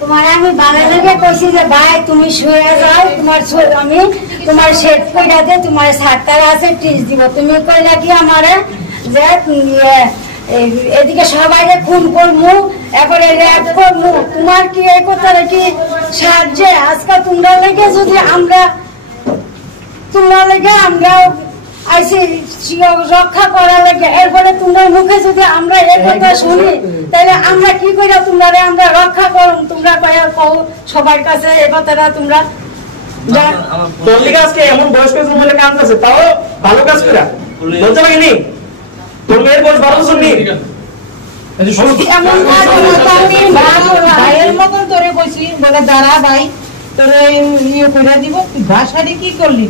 তোমার আমি বাংলা লেগে কইছি যে ভাই তুমি শুয়ে যাও, তোমার শেড কইরাতে তোমার সাতটার আছে টিস দিব। তুমি কইলা কি আমারে যে এদিকে সবাই খুন করবো, এরপরে র্যাপ করবো। তোমার কি এই কথাটা কি সাহায্যে? আজকে তোমরা লেগে যদি আমরা আইসি রক্ষা করা লাগে, এরপরে তোমার মুখে যদি আমরা এই কথা শুনি, তাহলে আমরা কি করে তোমরা আমরা রক্ষা করুন? তোমরা কও সবার কাছে এই কথাটা তোমরা এমন বয়স্ক মহিলা কাঁদতেছে, তাও ভালো কাজ করে লজ্জা লাগেনি? তোর মেয়ের বয়স 12 বছর নেই। ভাইয়ের মতন তোরে কইছি বলে দাঁড়া ভাই তোরে ইয়ে করে দিব, তুই ভাষাটি কি করলি?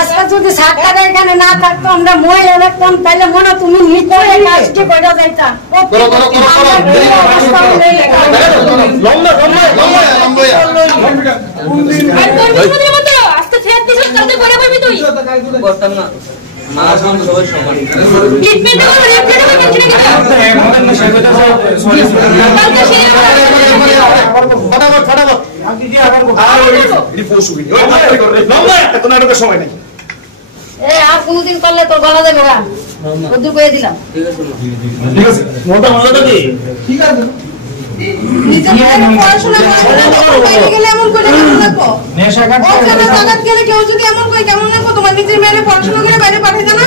আজকে যদি সাতটার এখানে না থাকতো, আমরা মহিলা রাখতাম, তাহলে মনে তুমি নিশ্চয় কাজটি করে যাইতাম। আর কোনদিন করলে তোর গলা দেবে না, ওদের কয়ে দিলাম। কেউ যদি এমন করে কেমন রাখবো? তোমার নিজের মেয়ের পড়াশোনা করে বাইরে পাঠাইতে না?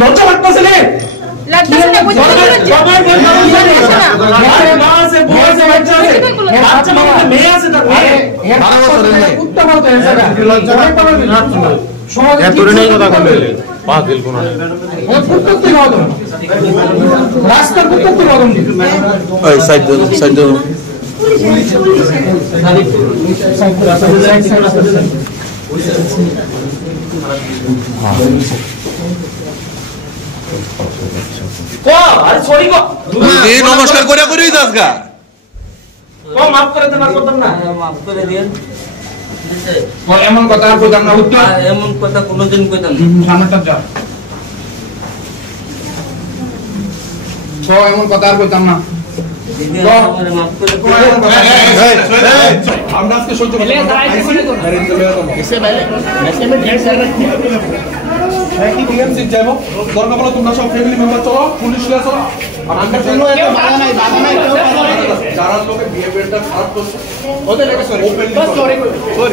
লজ্জা লাগতেছে না? নমস্কার করে করেই দাস গা মাফ করে দেন, করতাম না, মাফ করে দিন। এমন কথা কইতাম না, উত্তর এমন কথা কোনোদিন কইতাম না। সামনেটা যা এমন কথা আর কইতাম না। মাফ করে আমরা আজকে সহ্য করতে তোমরা সব ফ্যামিলি মেম্বার চলো, পুলিশ চলো। যারা লোকে বিহেভিয়ারটা খারাপ করছে ওদের সরি